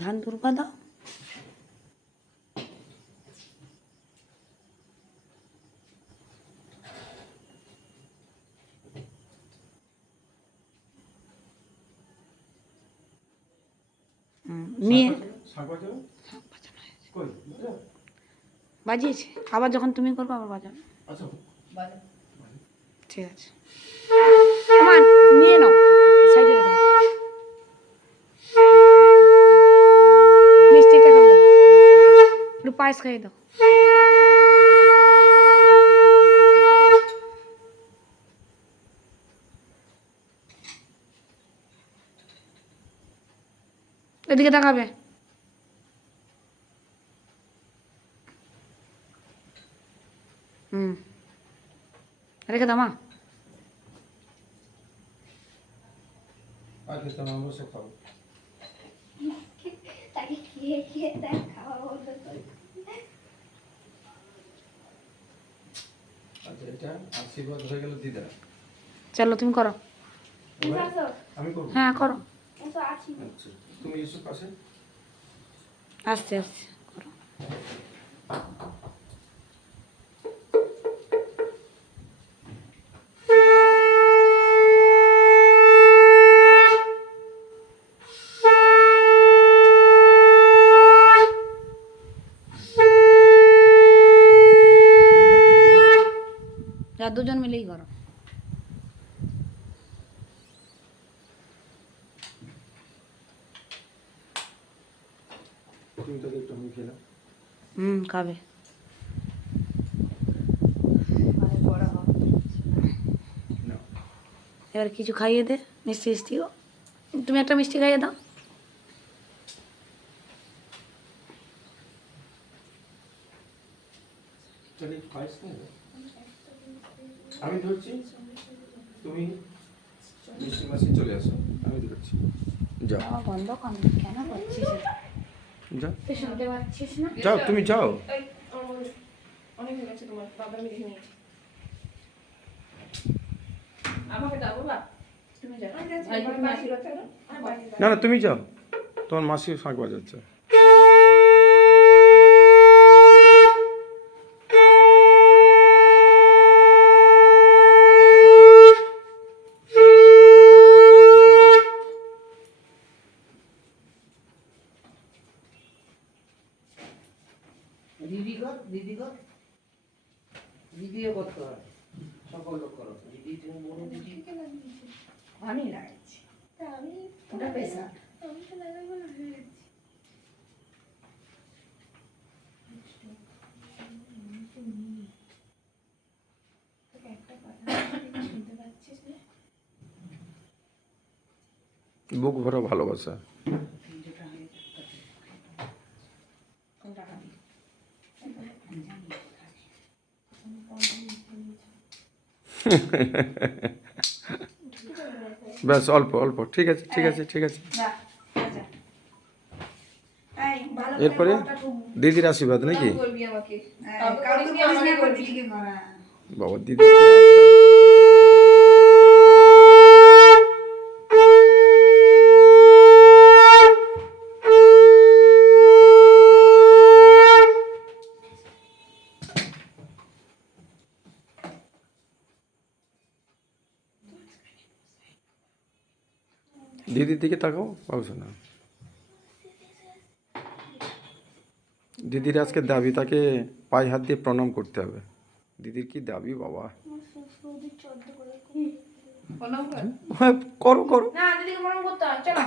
ধান দুর্গা দাও। মেয়ে বাজিয়েছে, আবার যখন তুমি করবো আবার বাজাবে। ঠিক আছে, আমার নিয়ে নাও, সাইডে রেখে দাও। মিষ্টিটা খাবে, দাও একটু পায়েস খাইয়ে দাও। এদিকে তাকাবে। রেখে দাও মা। আগে তো আমরা সব খাবো। তাকে খেয়ে খেয়ে তার খাওয়া বন্ধ করে। আচ্ছা, এটা আশীর্বাদ হয়ে গেল দিদা। চলো তুমি করো। আমি করব? হ্যাঁ করো। আচ্ছা, তুমি এসো পাশে। আস্তে আস্তে করো। দুজন মিলেই করো। তুমি তো একটু আমি খেলাম। খাবে। এবার কিছু খাইয়ে দে, মিষ্টি মিষ্টিও। তুমি একটা মিষ্টি খাইয়ে দাও। আমি ধরছি, তুমি মিষ্টি মাসি চলে আসো, আমি ধরছি। যাও বন্ধ কর, কেন করছিস? যাও, তুই শুনতে পাচ্ছিস না? যাও তুমি যাও। অনেক হয়ে গেছে তোমার, বাবা আমি দেখে নিয়েছি। আমাকে দাও বাবা, তুমি যাও। না না তুমি যাও, তোমার মাসি শাঁখ বাজাচ্ছে। দিদিও করতে হয়, সকল লোক করো। দিদি তুমি বড় দিদি, আমি লাগাচ্ছি, ওটা পেশা। বুক ভরা ভালোবাসা। ব্যাস অল্প অল্প, ঠিক আছে ঠিক আছে ঠিক আছে। এরপরে দিদির আশীর্বাদ নাকি? বলবি আমাকে, বাবা দিদি দিদির দিকে তাকাও, পাবছো না। দিদির আজকে দাবি, তাকে পায়ে হাত দিয়ে প্রণাম করতে হবে। দিদির কি দাবি বাবা। হ্যাঁ, করো করো। না দিদিকে প্রণাম করতে হয়, চলো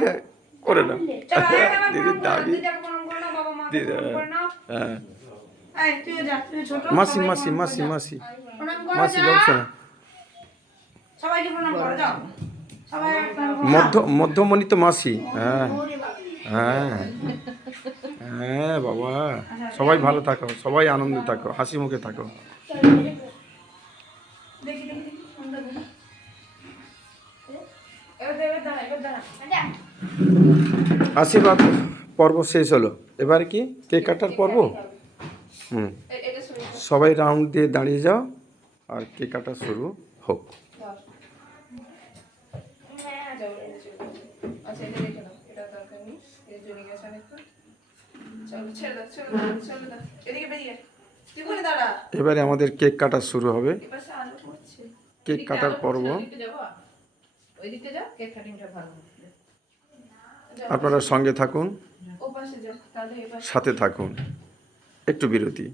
করে না চলো। দিদির দাবি। দিদিকে প্রণাম করো না, বাবা মাকে প্রণাম করে নাও। হ্যাঁ, এই তুইও যা, তুই ছোট। মাসি মাসি মাসি মাসি প্রণাম করো, মাসি, যা। পাবছো না। সবাইকে প্রণাম করো, যাও। সবাই মধ্যমণি তো মাসি। হ্যাঁ হ্যাঁ হ্যাঁ বাবা, সবাই ভালো থাকো, সবাই আনন্দে থাকো, হাসি মুখে থাকো। আশীর্বাদ পর্ব শেষ হলো, এবারে কি কেক কাটার পর্ব। সবাই রাউন্ড দিয়ে দাঁড়িয়ে যাও আর কেক কাটা শুরু হোক। আচ্ছা এটা রেখে দাও, এটা দরকার নেই, এটা জড়িয়ে গেছে অনেক। ছেড়ে দাও ছেড়ে দাও ছেড়ে দাও এদিকে বেরিয়ে তুই বলে দাঁড়া এবারে আমাদের কেক কাটা শুরু হবে। এপাশে আলো পড়ছে কেক কাটার পর্ব। ওইদিকে যাবো ওইদিকে যা কেক কাটিংটা ভালো আপনারা সঙ্গে থাকুন, ও পাশে যা তাহলে এপাশে সাথে থাকুন। একটু বিরতি।